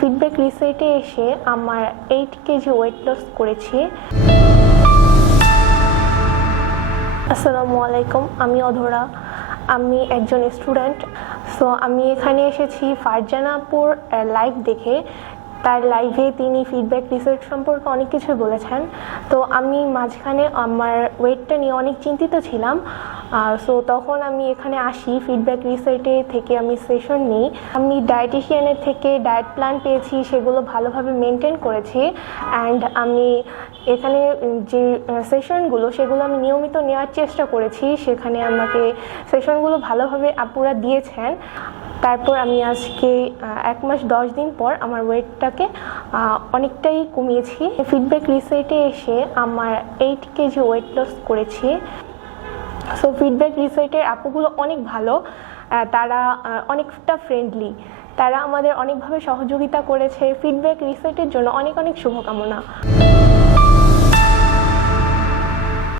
Feedback রিসার্টে এসে আমার এইট কেজি ওয়েট লস করেছি। আসসালামু আলাইকুম, আমি অধরা। আমি একজন স্টুডেন্ট সো আমি এখানে এসেছি ফারজানাপুর লাইভ দেখে। তার লাইভে তিনি ফিডব্যাক রিসার্চ সম্পর্কে অনেক কিছু বলেছেন। তো আমি মাঝখানে আমার ওয়েটটা নিয়ে অনেক চিন্তিত ছিলাম। সো তখন আমি এখানে আসি ফিডব্যাক রিসার্টে থেকে আমি সেশন নিই। আমি ডায়েটিশিয়ানের থেকে ডায়েট প্ল্যান পেয়েছি, সেগুলো ভালোভাবে মেনটেন করেছি। অ্যান্ড আমি এখানে যে সেশনগুলো সেগুলো আমি নিয়মিত নেওয়ার চেষ্টা করেছি। সেখানে আমাকে সেশনগুলো ভালোভাবে আপুরা দিয়েছেন। তারপর আমি আজকে এক মাস দশ দিন পর আমার ওয়েটটাকে অনেকটাই কমিয়েছি। ফিডব্যাক রিসার্টে এসে আমার এইট কেজি ওয়েট লস করেছি। সো ফিডব্যাক রিসার্চের আপুগুলো অনেক ভালো। তারা অনেকটা ফ্রেন্ডলি তারা আমাদের অনেকভাবে সহযোগিতা করেছে। ফিডব্যাক রিসার্চের জন্য অনেক অনেক শুভকামনা।